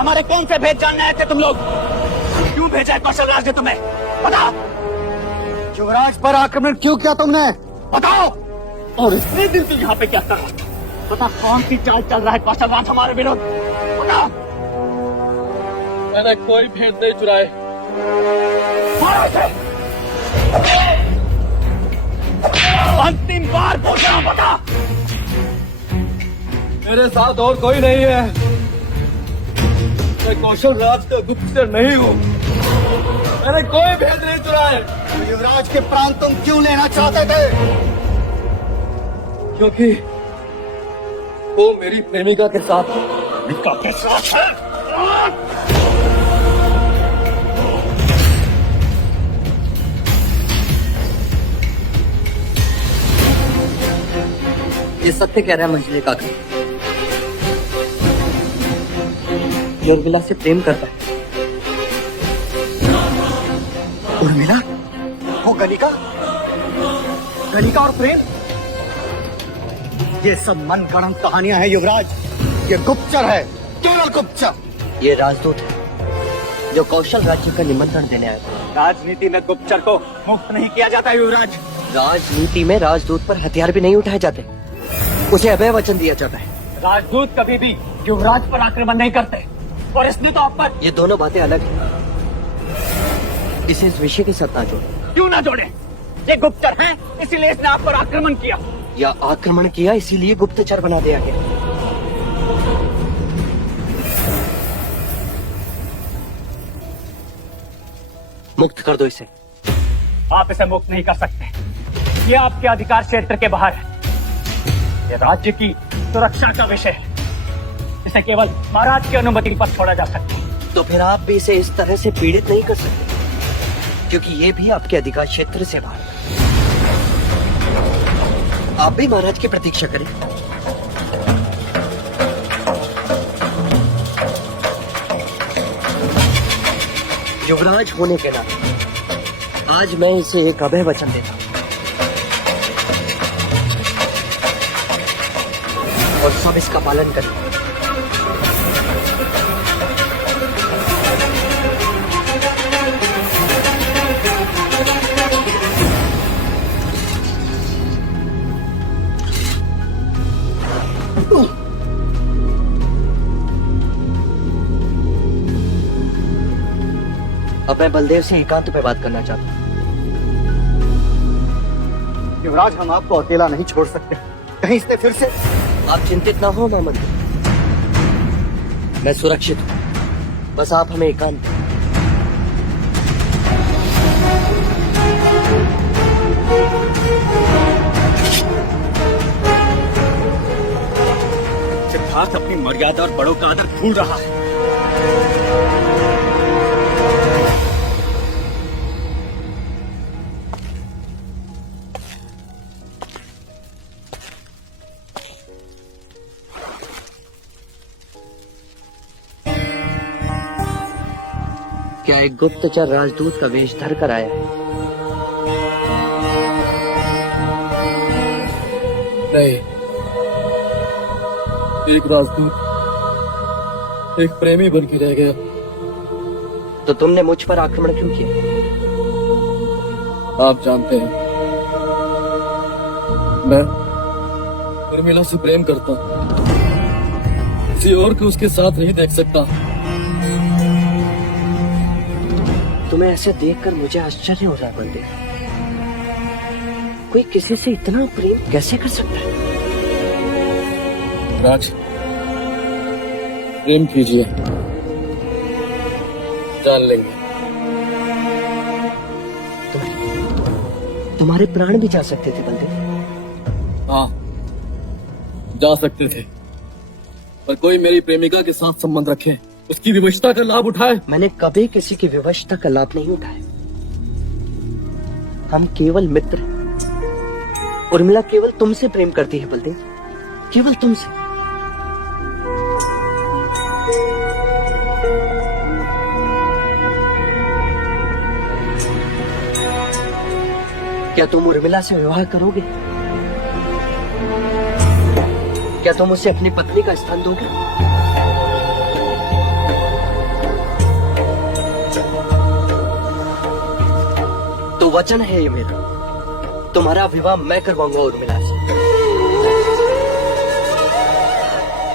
हमारे कौन से भेद जानने आए थे तुम लोग? क्यों भेजा है कौशल राज ने तुम्हें? बताओ। युवराज पर आक्रमण क्यों किया तुमने? बताओ। और इतने दिन से यहाँ पे क्या कर रहा था? पता कौन सी चाल चल रहा है कौशल राज हमारे विरुद्ध? बताओ। मैंने कोई भेद नहीं चुराए। अंतिम बार बोल रहा हूं, बता। मेरे साथ और कोई नहीं है। मैं कौशल राज का गुप्तचर नहीं हूँ। मैंने कोई भेद नहीं चुराए। तो युवराज के प्राण तुम क्यों लेना चाहते थे? क्योंकि वो मेरी प्रेमिका के साथ ये सत्य कह रहा है मंजली काका। ये उर्मिला से प्रेम करता है। उर्मिला? वो गलिका और प्रेम? ये सब मनगढ़ंत कहानियां हैं युवराज। ये गुप्तचर है, केवल गुप्तचर। ये राजदूत है जो कौशल राज्य का निमंत्रण देने आया था। राजनीति में गुप्तचर को मुक्त नहीं किया जाता युवराज। राजनीति में राजदूत पर हथियार भी नहीं उठाए जाते, उसे अभय वचन दिया जाता है। राजदूत कभी भी युवराज पर आक्रमण नहीं करते, और इसने तो आप पर। ये दोनों बातें अलग हैं। इसे इस विषय के साथ ना जोड़ो। क्यों ना जोड़े? ये गुप्तचर हैं, इसीलिए इसने आप पर आक्रमण किया। या आक्रमण किया इसीलिए गुप्तचर बना दिया गया। मुक्त कर दो इसे। आप इसे मुक्त नहीं कर सकते। ये आपके अधिकार क्षेत्र के बाहर है। ये राज्य की सुरक्षा का विषय है। इसे केवल महाराज की अनुमति पर छोड़ा जा सकता है। तो फिर आप भी इसे इस तरह से पीड़ित नहीं कर सकते, क्योंकि ये भी आपके अधिकार क्षेत्र से बाहर है। आप भी महाराज की प्रतीक्षा करें। युवराज होने के नाते आज मैं इसे एक अभय वचन देता हूं, और सब इसका पालन करें। अब मैं बलदेव से एकांत पे बात करना चाहता हूँ। युवराज, हम आपको अकेला नहीं छोड़ सकते। कहीं इसने फिर से... आप चिंतित ना हो मामन, मैं सुरक्षित हूँ। बस आप हमें एकांत दें। सिद्धार्थ अपनी मर्यादा और बड़ों का आदर भूल रहा है। क्या एक गुप्तचर राजदूत का वेश धर कर आया है? नहीं, एक राजदूत एक प्रेमी बन के रह गया। तो तुमने मुझ पर आक्रमण क्यों किया? आप जानते हैं, मैं उर्मिला से प्रेम करता हूं। किसी और को उसके साथ नहीं देख सकता। तुम्हें ऐसे देखकर मुझे आश्चर्य हो रहा है बलदेव। कोई किसी से इतना प्रेम कैसे कर सकता है? राज, प्रेम कीजिए, जान लेंगे। तुम्हारे प्राण भी जा सकते थे बलदेव। हाँ, जा सकते थे, पर कोई मेरी प्रेमिका के साथ संबंध रखे, उसकी विवशता का लाभ उठाए। मैंने कभी किसी की विवशता का लाभ नहीं उठाया। हम केवल मित्र हैं। उर्मिला केवल तुमसे प्रेम करती है बलदेव, केवल तुमसे। क्या तुम उर्मिला से विवाह करोगे? क्या तुम उसे अपनी पत्नी का स्थान दोगे? वचन है ये मेरा, तुम्हारा विवाह मैं करवाऊंगा उर्मिला से।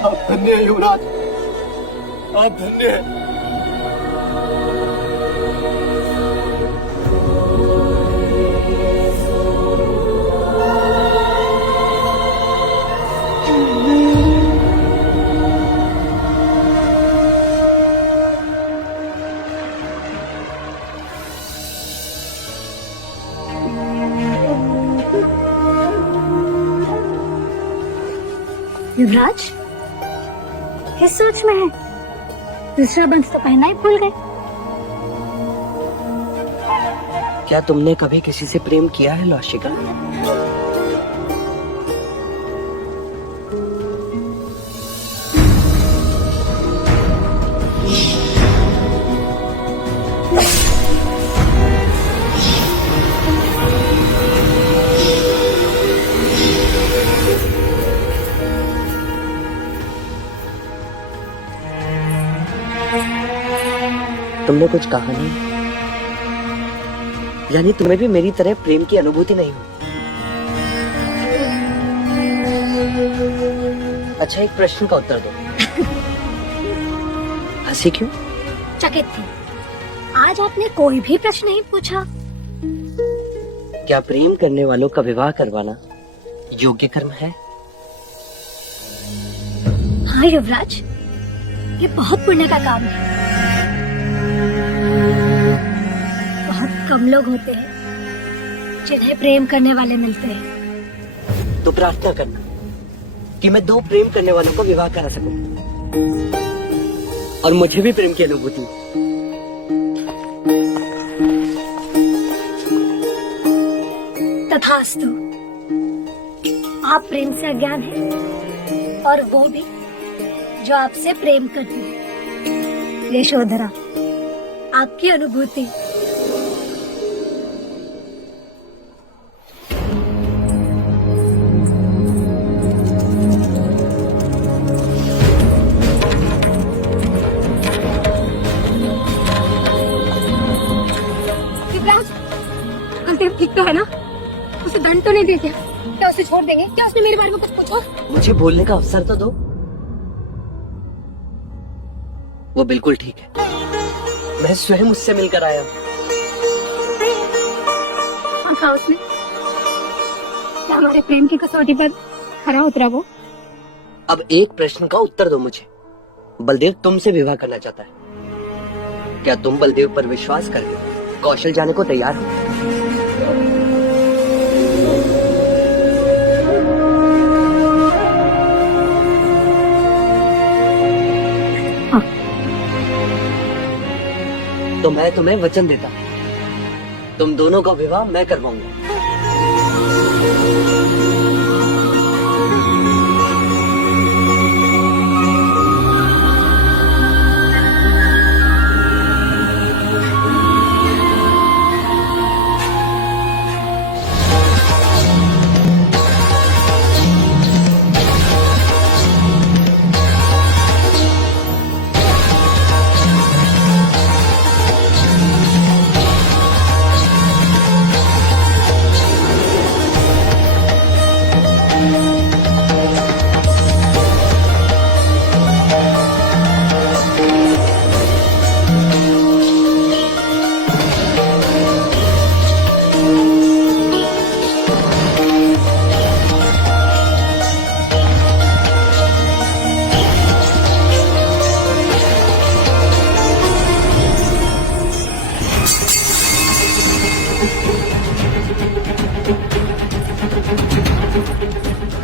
आप धन्य हैं युवराज, आप धन्य हैं। युवराज किस सोच में है? दूसरा बंस तो पहना ही भूल गए। क्या तुमने कभी किसी से प्रेम किया है लौशिका? तुमने कुछ कहा नहीं, यानी तुम्हें भी मेरी तरह प्रेम की अनुभूति नहीं हुई। अच्छा, एक प्रश्न का उत्तर दो। हंसी क्यों? चकित थी। आज आपने कोई भी प्रश्न नहीं पूछा। क्या प्रेम करने वालों का विवाह करवाना योग्य कर्म है? हाँ युवराज, ये बहुत पुण्य का काम है। बहुत कम लोग होते हैं जिन्हें प्रेम करने वाले मिलते हैं। तो प्रार्थना करना कि मैं 2 प्रेम करने वालों को विवाह करा सकूं और मुझे भी प्रेम की अनुभूति हो। तथास्तु। आप प्रेम से अज्ञान हैं और वो भी जो आपसे प्रेम करती है। यशोधरा, आपकी अनुभूति। बलदेव ठीक तो है ना? उसे दंड तो नहीं देते? क्या उसे छोड़ देंगे? क्या उसने मेरे बारे में कुछ पूछा? मुझे बोलने का अवसर तो दो। वो बिल्कुल ठीक है, मैं स्वयं उससे मिलकर आया। हाँ, कहा उसने? क्या हमारे प्रेम की कसौटी पर खरा उतरा वो? अब एक प्रश्न का उत्तर दो मुझे। बलदेव तुमसे विवाह करना चाहता है, क्या तुम बलदेव पर विश्वास करके कौशल जाने को तैयार हो? हाँ। तो मैं तुम्हें वचन देता हूं, तुम दोनों का विवाह मैं करवाऊंगा।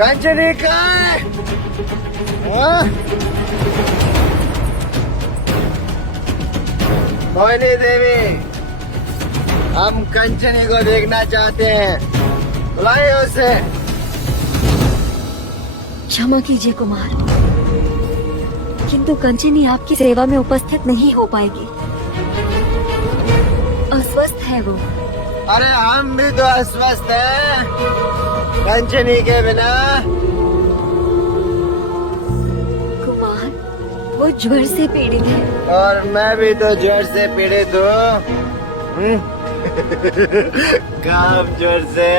कंचनी कहाँ है? हाँ? मोहिनी देवी, हम कंचनी को देखना चाहते हैं, बुलाइए उसे। क्षमा कीजिए कुमार, किंतु कंचनी आपकी सेवा में उपस्थित नहीं हो पाएगी। अस्वस्थ है वो। अरे हम भी तो अस्वस्थ हैं कंचनी के बिना। कुमार, वो ज्वर से पीड़ित है। और मैं भी तो ज्वर से पीड़ित हूँ। काम जोर से।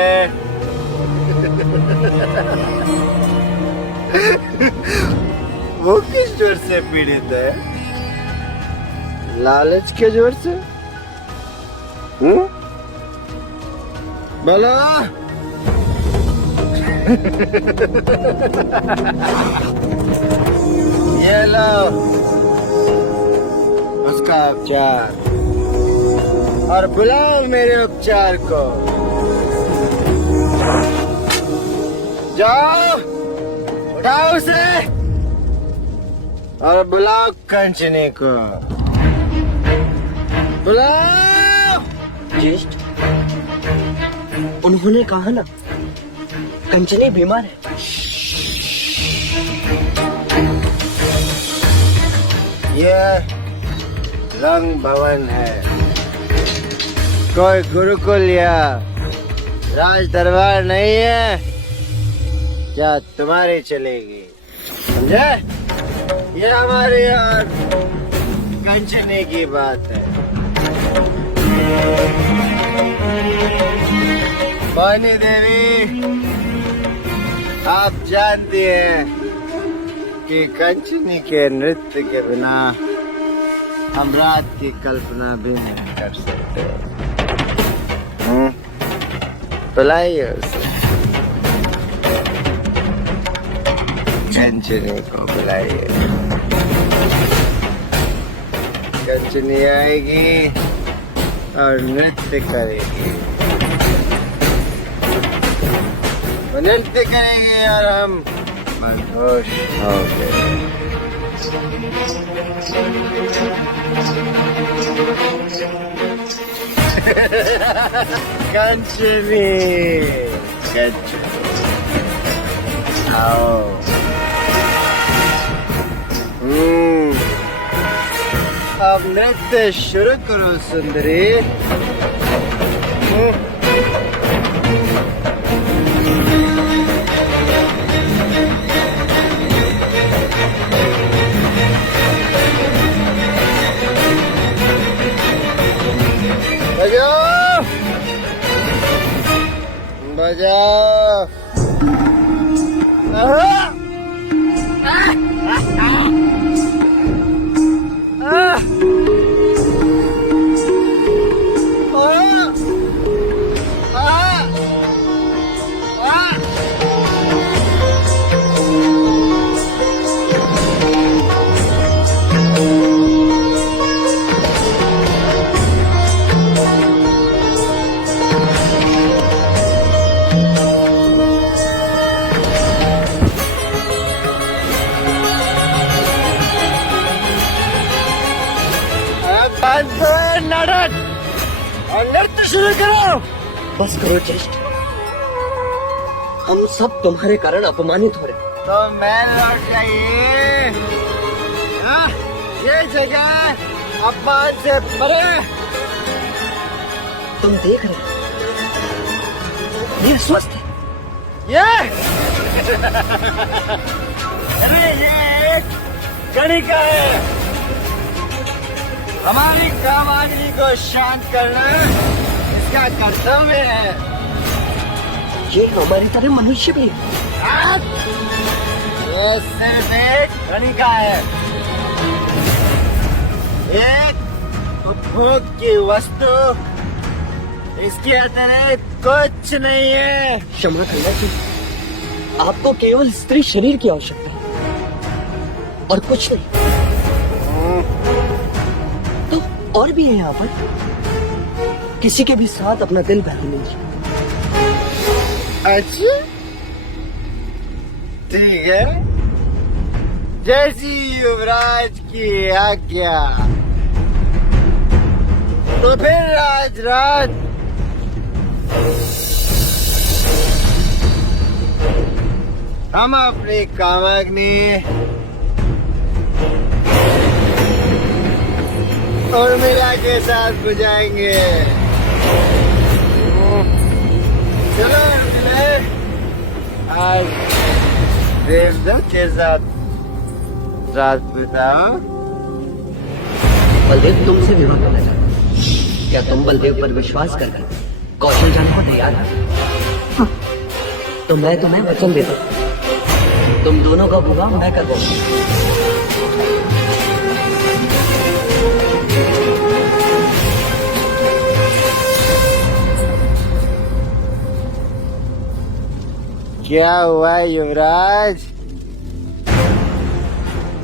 वो किस जोर से पीड़ित है? लालच के जोर से? बोलो। ये लो उसका उपचार और बुलाओ मेरे उपचार को। जाओ उठाओ उसे और बुलाओ कंचनी को। बुलाओ। ज्येष्ठ, उन्होंने कहा ना कंचनी बीमार है। यह रंग भवन है, कोई गुरुकुल या राज दरबार नहीं है। क्या तुम्हारी चलेगी? समझे? ये हमारी और कंचनी की बात है। वाणी देवी, आप जानती हैं कि कंचनी के नृत्य के बिना हम रात की कल्पना भी नहीं कर सकते। बुलाइए उसे, कंचनी को बुलाइए। कंचनी आएगी और नृत्य करेगी। वो नृत्य करेगी और हम मदहोश हो गए। कंचनी, कंचनी आओ। अब नृत्य शुरू करो सुंदरी। बजाओ बजाओ। नाटक और नृत्य शुरू करो। बस करो ज्येष्ठ, हम सब तुम्हारे कारण अपमानित हो रहे। तो मैं लौट जाइए। ये जगह अपमान से परे। तुम देख रहे हो, ये स्वस्थ है। अरे ये एक गणिका है। हमारी कामाग्नि को शांत करना इसका कर्तव्य है। ये हमारी तरह मनुष्य भी है। ये सिर्फ एक गणिका है, एक उपभोग की वस्तु। इसके अतिरिक्त कुछ नहीं है। क्षमा करना जी, आपको केवल स्त्री शरीर की आवश्यकता है और कुछ नहीं। तो और भी है यहाँ पर, किसी के भी साथ अपना दिल बहल लीजिए। अच्छा ठीक है, जैसी युवराज की आज्ञा। तो फिर आज रात हम अपनी कामाग्नि उर्मिला के साथ बुझाएंगे। चलो उर्मिला, आज देवदत्त के साथ रात बिताओ। बलदेव तुमसे विवाह करना चाहता हूं। क्या तुम बलदेव पर विश्वास करके कौशल जाने को तैयार हो? हाँ। तो मैं तुम्हें वचन देता हूँ, तुम दोनों का विवाह मैं करवाऊंगा। क्या हुआ युवराज,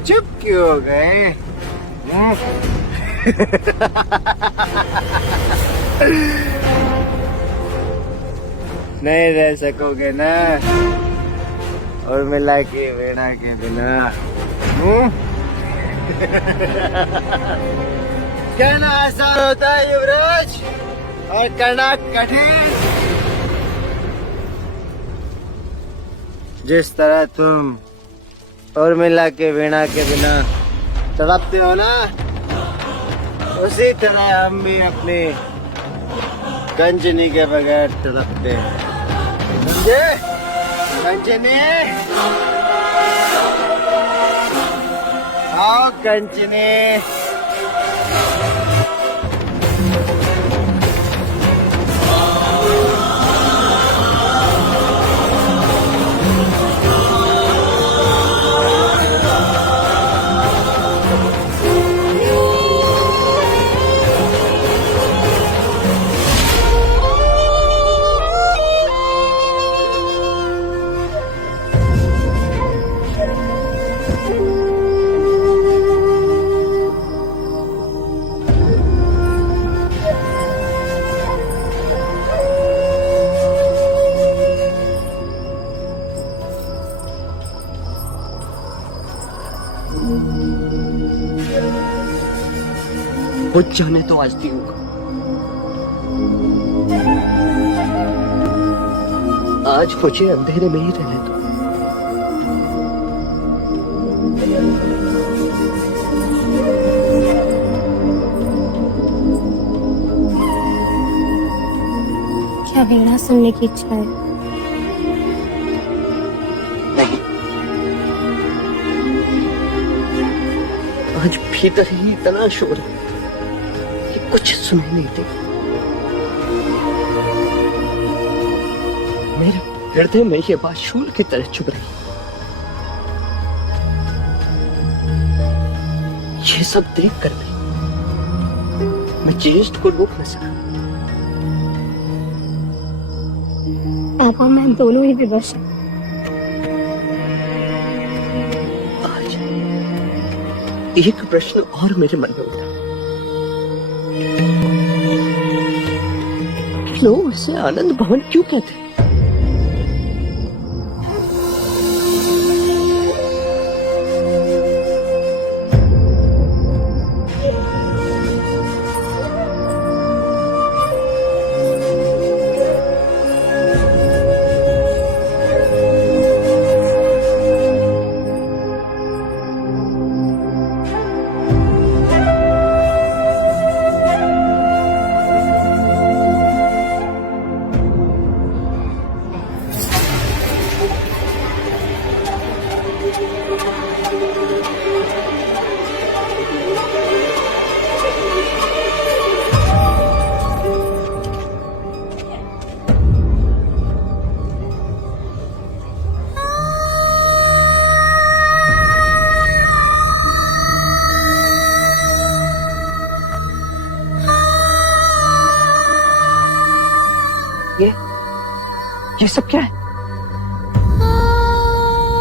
चुप क्यों हो गए? नहीं रह सकोगे ना और मिला के वीणा के बिना? कहना आसान होता है युवराज और करना कठिन। जिस तरह तुम और मिला के वीणा के बिना तड़पते हो ना, उसी तरह हम भी अपनी कंचनी के बगैर तड़पते हैं, समझे? कंचनी, आओ कंचनी। बुझ जाने तो आज दियों को, आज मुझे अंधेरे में ही रहने दो। क्या वीणा सुनने की इच्छा है? नहीं, आज भीतर ही इतना शोर है कि कुछ सुनाई नहीं दे। मेरे हृदय में ये बात शूल की तरह चुभ रही। ये सब देख कर भी मैं ज्येष्ठ को रोक न सका। पापा मैं दोनों ही विवश हैं। आज एक प्रश्न और मेरे मन में उठा, लोग इसे आनंद भवन क्यों कहते हैं? ये सब क्या है?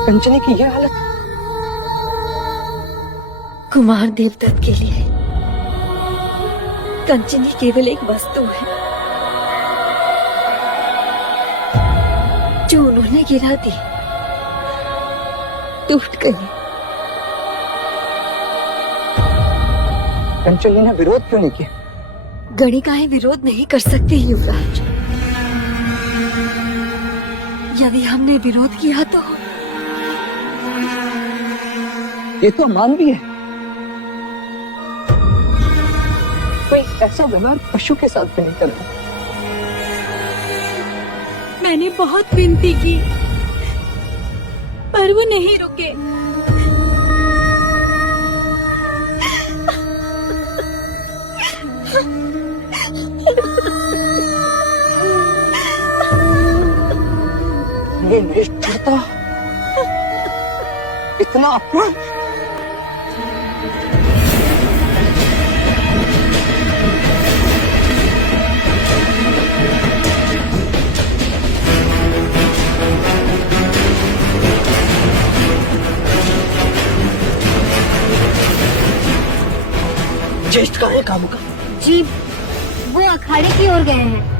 कंचनी की ये हालत। कुमार देवदत्त के लिए कंचनी केवल एक वस्तु है जो उन्होंने गिरा दी, टूट गई। कंचनी ने विरोध क्यों नहीं किया? गणिकाएं विरोध नहीं कर सकती युवराज। यदि हमने विरोध किया तो ये तो अमानवीय है। कोई ऐसा व्यवहार पशु के साथ भी नहीं करता। मैंने बहुत विनती की पर वो नहीं रुके। इतनी निष्ठुरता, इतना अपमान। ज्येष्ठ कहाँ है कामू का? जी वो अखाड़े की ओर गए हैं।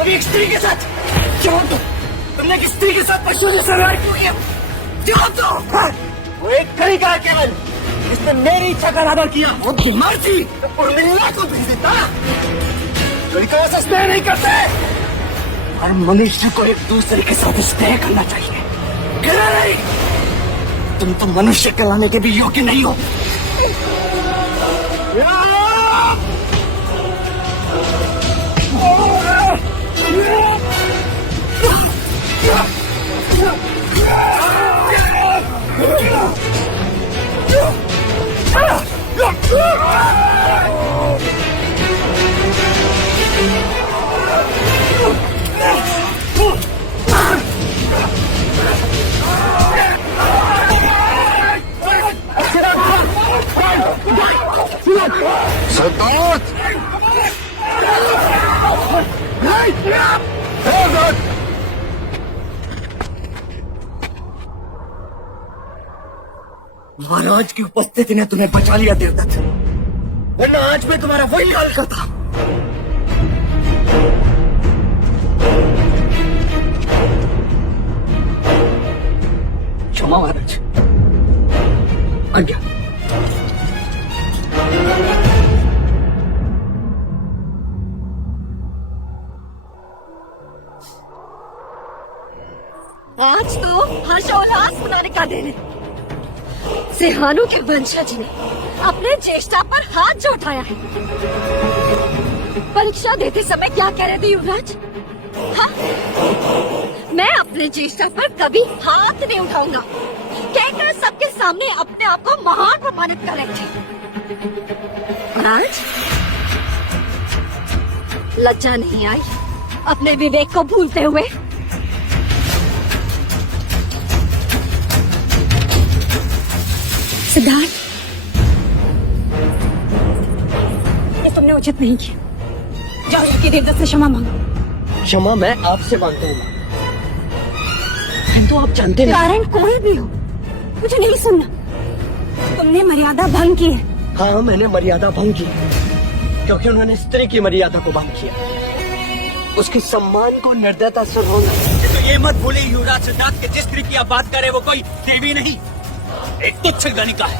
अभी एक स्त्री के साथ जवाब दो। तुमने एक स्त्री के साथ पशु जैसा व्यवहार क्यों किया? जवाब दो। वो एक तरीका है केवल, इसने मेरी इच्छा का आदर किया। वो बीमार थी तो उर्मिला को भेज देता। लड़का ऐसा स्नेह नहीं करते। हर मनुष्य को एक दूसरे के साथ स्नेह करना चाहिए, कहना नहीं। तुम तो मनुष्य कहलाने के भी योग्य नहीं हो। महाराज की उपस्थिति ने तुम्हें बचा लिया देवदत्त, वरना आज मैं तुम्हारा वही हाल करता। क्षमा महाराज, आज्ञा। आज तो हर्षोल्लास मनाने का दिन है। सिहानु के वंशज ने अपने ज्येष्ठा पर हाथ जो उठाया है। परीक्षा देते समय क्या कह रहे थे युवराज? हाँ? मैं अपने ज्येष्ठा पर कभी हाथ नहीं उठाऊंगा, कहकर सबके सामने अपने आप को महान प्रमाणित कर रहे थे। और आज लज्जा नहीं आई अपने विवेक को भूलते हुए? सिद्धार्थ, ये तुमने उचित नहीं किया। जाओ जाके देवदत्त से क्षमा मांगो। क्षमा मैं आपसे मांगता हूँ, किंतु आप जानते नहीं। कारण कोई भी हो, मुझे नहीं सुनना। तुमने मर्यादा भंग की है। हाँ, मैंने मर्यादा भंग की, क्योंकि उन्होंने स्त्री की मर्यादा को भंग किया, उसके सम्मान को निर्दयता से रोना। तो ये मत भूले युवराज सिद्धार्थ, जिस स्त्री की आप बात करें वो कोई देवी नहीं, एक तुच्छ गणिका है।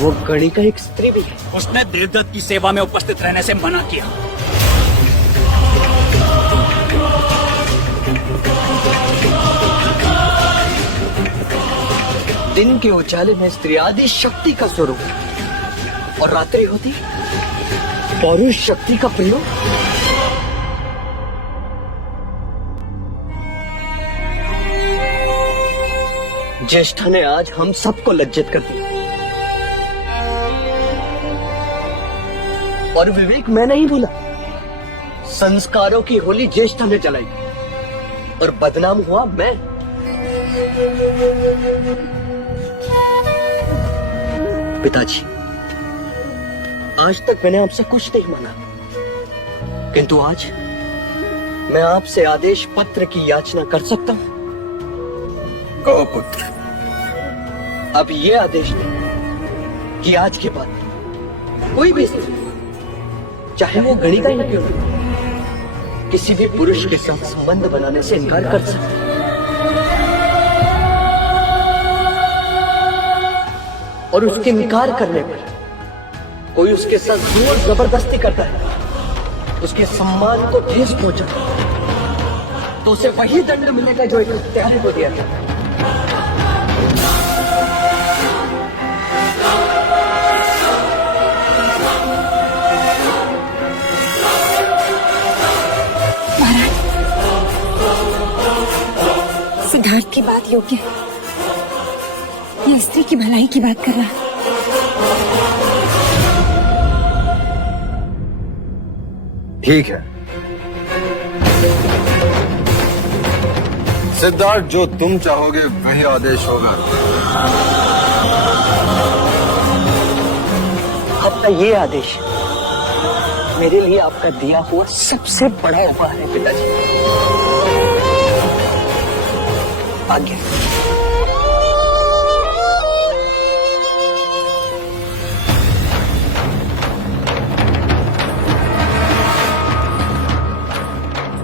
वो गणिका एक स्त्री भी है। उसने देवदत्त की सेवा में उपस्थित रहने से मना किया। दिन के उजाले में स्त्री आदि शक्ति का स्वरूप और रात्रि होती पौरुष शक्ति का प्रयोग। ज्येष्ठा ने आज हम सबको लज्जित कर दिया, और विवेक मैं नहीं भूला। संस्कारों की होली ज्येष्ठा ने जलाई और बदनाम हुआ मैं। पिताजी, आज तक मैंने आपसे कुछ नहीं मांगा, किंतु आज मैं आपसे आदेश पत्र की याचना कर सकता हूं। कहो पुत्र। अब ये आदेश दें कि आज के बाद कोई भी स्त्री, चाहे वो गणिका ही क्यों न, किसी भी पुरुष के साथ संबंध बनाने से इनकार कर सकती। और उसके इनकार करने पर कोई उसके साथ जोर जबरदस्ती करता है, उसके सम्मान को ठेस पहुंचा, तो उसे वही दंड मिलेगा जो एक हत्यारे को दिया था। सिद्धार्थ की बात योग्य है। ये स्त्री की भलाई की बात कर रहा है। ठीक है सिद्धार्थ, जो तुम चाहोगे वही आदेश होगा। आपका ये आदेश मेरे लिए आपका दिया हुआ सबसे बड़ा उपहार है पिताजी। आज्ञा।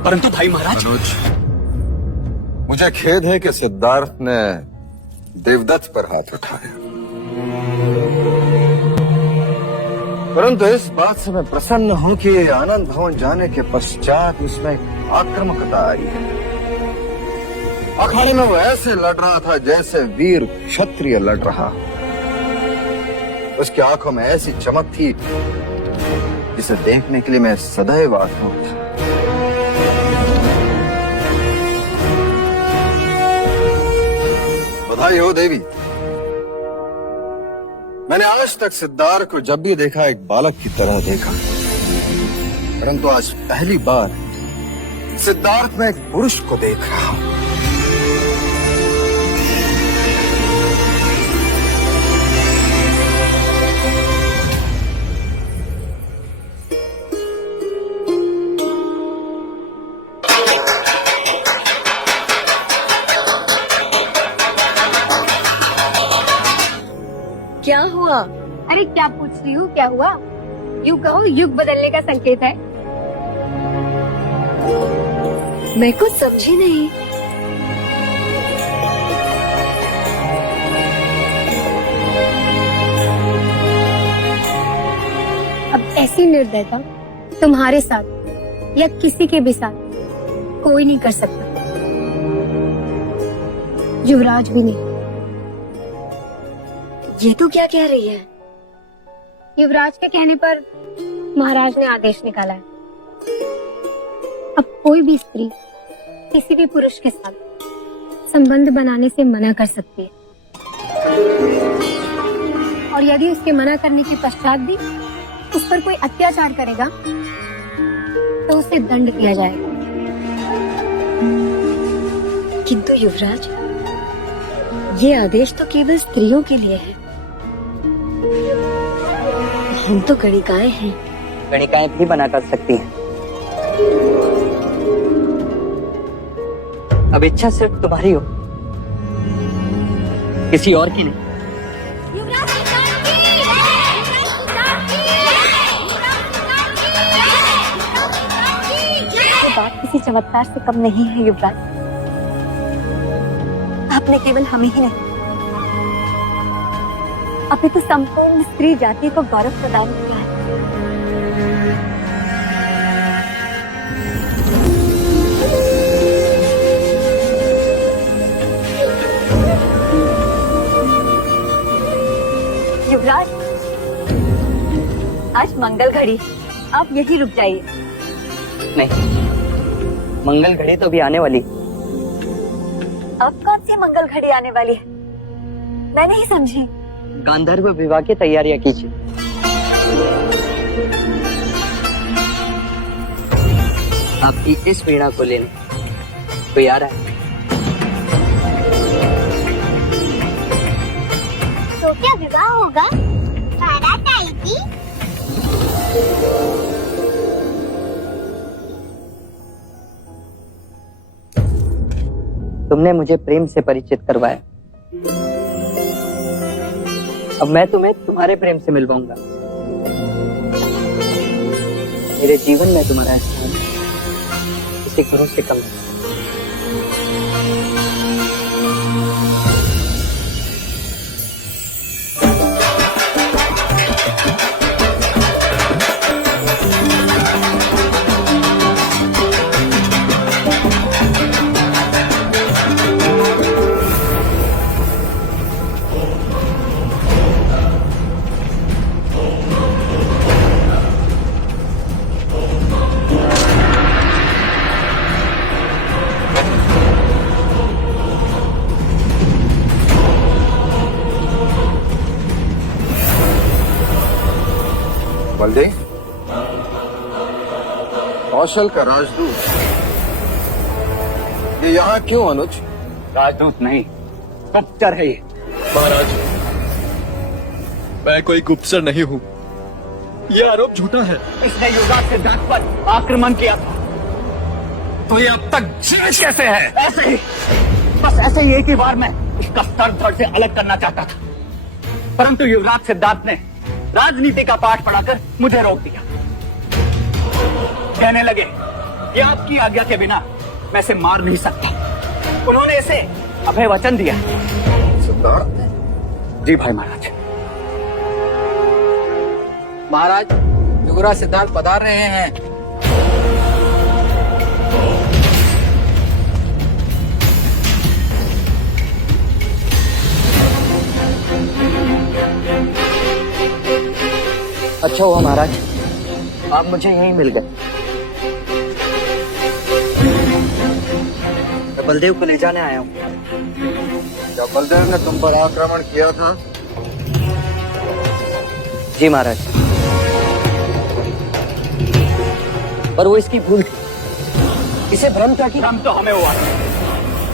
परंतु भाई महाराज, अनुज, मुझे खेद है कि सिद्धार्थ ने देवदत्त पर हाथ उठाया, परंतु इस बात से मैं प्रसन्न हूं कि आनंद भवन जाने के पश्चात उसमें आक्रामकता आई है। अखाड़े में वो ऐसे लड़ रहा था जैसे वीर क्षत्रिय लड़ रहा। उसकी आंखों में ऐसी चमक थी जिसे देखने के लिए मैं सदैव आतुर था। बधाई हो देवी। मैंने आज तक सिद्धार्थ को जब भी देखा एक बालक की तरह देखा, परंतु आज पहली बार सिद्धार्थ में एक पुरुष को देख रहा हूं। क्या हुआ? अरे क्या पूछ रही हूँ, क्या हुआ? यूं कहो, युग बदलने का संकेत है। मैं कुछ समझी नहीं। अब ऐसी निर्दयता तुम्हारे साथ या किसी के भी साथ कोई नहीं कर सकता, युवराज भी नहीं। ये तो क्या कह रही है? युवराज के कहने पर महाराज ने आदेश निकाला है। अब कोई भी स्त्री किसी भी पुरुष के साथ संबंध बनाने से मना कर सकती है, और यदि उसके मना करने के पश्चात भी उस पर कोई अत्याचार करेगा तो उसे दंड दिया जाएगा। किंतु युवराज, ये आदेश तो केवल स्त्रियों के लिए है। हम तो गणिकाएं हैं। गणिकाएं भी मना कर सकती हैं। अब इच्छा सिर्फ तुम्हारी हो, किसी और की नहीं। बात किसी चमत्कार से कम नहीं है युवराज। आपने केवल हमें ही नहीं, अभी तो संपूर्ण स्त्री जाति को गौरव प्रदान किया है। युवराज, आज मंगल घड़ी, आप यही रुक जाइए। नहीं, मंगल घड़ी तो भी आने वाली। अब कौन सी मंगल घड़ी आने वाली है? मैं नहीं समझी। गांधर्व विवाह की तैयारियां कीजिए। आपकी इस वीणा को लेने कोई आ रहा है? तो क्या विवाह होगा? बारात आएगी? तुमने मुझे प्रेम से परिचित करवाया, अब मैं तुम्हें तुम्हारे प्रेम से मिलवाऊंगा। मेरे जीवन में तुम्हारा स्थान किसी गुरु से कम नहीं। कौशल का राजदूत ये यहाँ क्यों अनुज? राजदूत नहीं, गुप्तचर है ये। महाराज, मैं कोई गुप्तचर नहीं हूँ। ये आरोप झूठा है। इसने युवराज सिद्धार्थ पर आक्रमण किया था, तो ये अब तक जीवित कैसे है? ऐसे ही, बस ऐसे ही एक ही बार में इसका सर धड़ से अलग करना चाहता था, परंतु युवराज सिद्धार्थ ने राजनीति का पाठ पढ़ाकर मुझे रोक दिया। कहने लगे कि आपकी आज्ञा के बिना मैं इसे मार नहीं सकता। उन्होंने इसे अभय वचन दिया। सिद्धार्थ? जी भाई महाराज। महाराज, युवराज सिद्धार्थ पधार रहे हैं। अच्छा हुआ महाराज, आप मुझे यहीं मिल गए। मैं बलदेव को ले जाने आया हूँ। क्या बलदेव ने तुम पर आक्रमण किया था? जी महाराज, पर वो इसकी भूल थी। इसे भ्रम था कि भ्रम तो हमें हुआ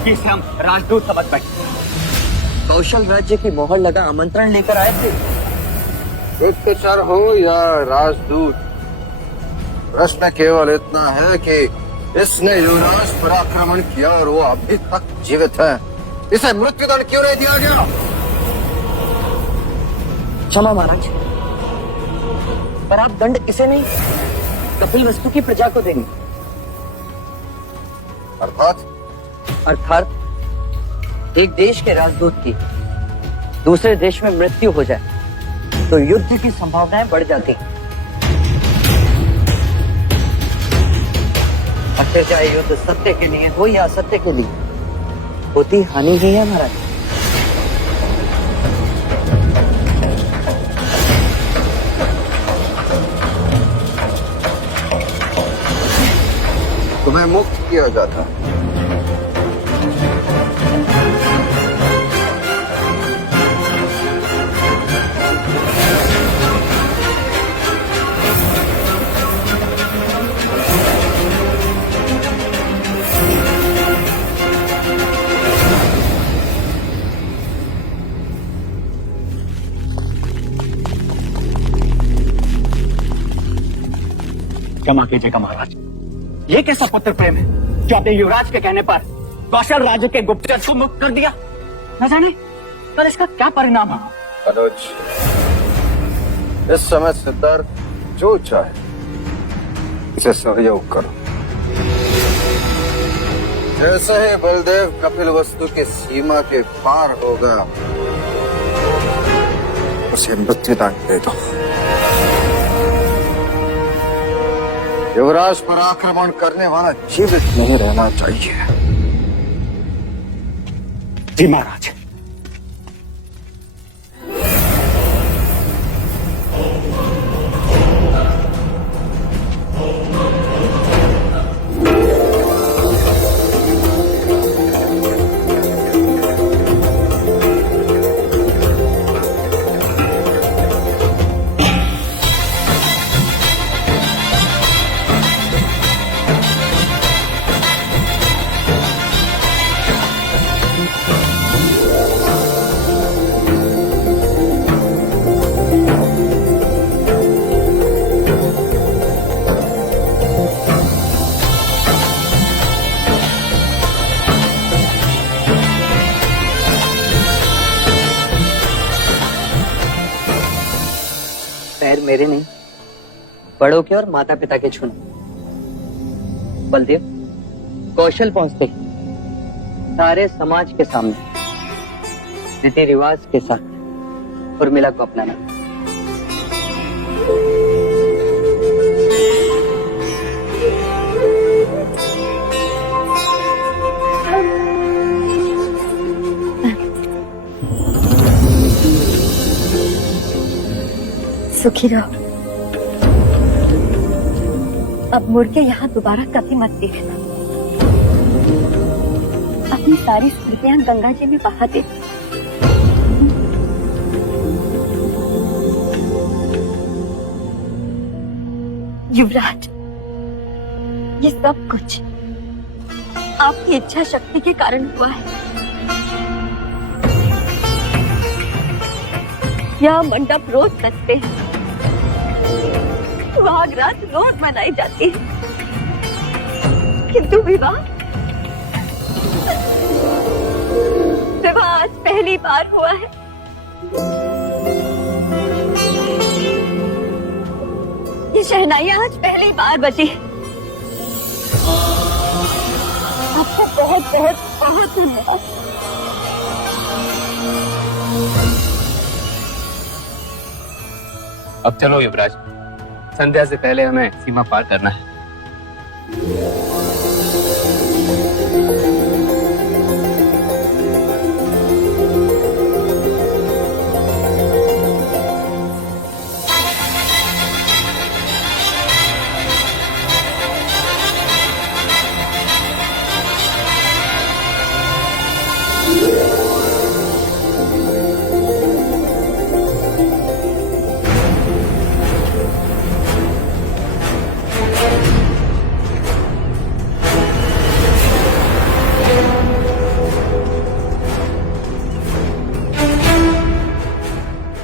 कि इसे हम राजदूत समझ बैठे। कौशल राज्य की मोहर लगा आमंत्रण लेकर आए थे। गुप्तचर हो या राजदूत, प्रश्न केवल इतना है कि इसने युवराज पर आक्रमण किया और वो अभी तक जीवित है। इसे मृत्युदंड क्यों नहीं दिया गया? क्षमा महाराज, पर आप दंड इसे नहीं, कपिल वस्तु की प्रजा को देंगे। अर्थात एक देश के राजदूत की दूसरे देश में मृत्यु हो जाए तो युद्ध की संभावनाएं बढ़ जाती। फिर चाहे युद्ध सत्य के लिए हो या असत्य के लिए, होती हानि ही है महाराज। तुम्हें मुक्त किया जाता। क्षमा कीजिएगा महाराज, ये कैसा पुत्र प्रेम है जो अपने युवराज के कहने पर कौशल राज्य के गुप्तचर को मुक्त कर दिया? न जाने कल इसका क्या परिणाम है। अनुज, इस समय सिद्धार्थ जो चाहे इसे सहयोग करो। जैसे ही बलदेव कपिल वस्तु की सीमा के पार होगा, उसे मृत्युदंड दे दो। युवराज पर आक्रमण करने वाला जीवित नहीं रहना चाहिए। जी महाराज। पैर मेरे नहीं, बड़ों के और माता पिता के छूने। बलदेव, कौशल पहुंचते ही सारे समाज के सामने रीति रिवाज के साथ उर्मिला को अपनाना। सुखी रहो। अब मुड़ के यहाँ दोबारा कभी मत देखना। अपनी सारी स्मृतियां गंगा जी में बहा दे। युवराज, ये सब कुछ आपकी इच्छा शक्ति के कारण हुआ है। यहाँ मंडप रोज सजते हैं, सुहागरात रोज मनाई जाती है, किंतु विवाह आज पहली बार हुआ है। ये शहनाइयाँ आज पहली बार बजी। आपको बहुत बहुत बहुत धन्यवाद। अब चलो युवराज, संध्या से पहले हमें सीमा पार करना है।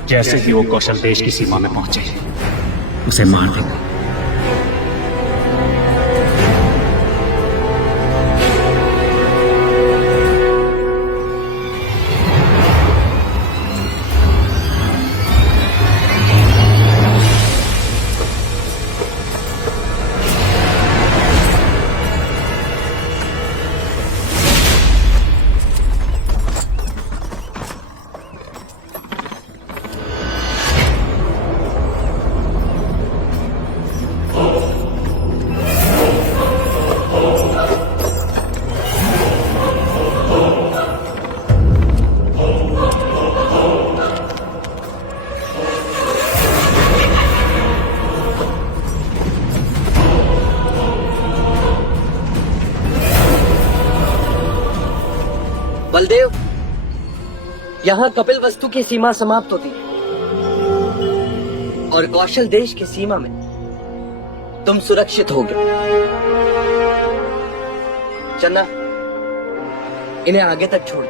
जैसे कि वो कौशल देश की सीमा में पहुंचे, उसे मार देना। बलदेव, यहाँ कपिल वस्तु की सीमा समाप्त होती है और कौशल देश की सीमा में तुम सुरक्षित होगे। चन्ना, इन्हें आगे तक छोड़।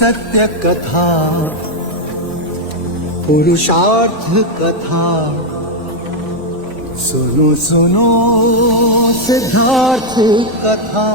सत्य कथा, पुरुषार्थ कथा, सुनो सुनो सिद्धार्थ कथा।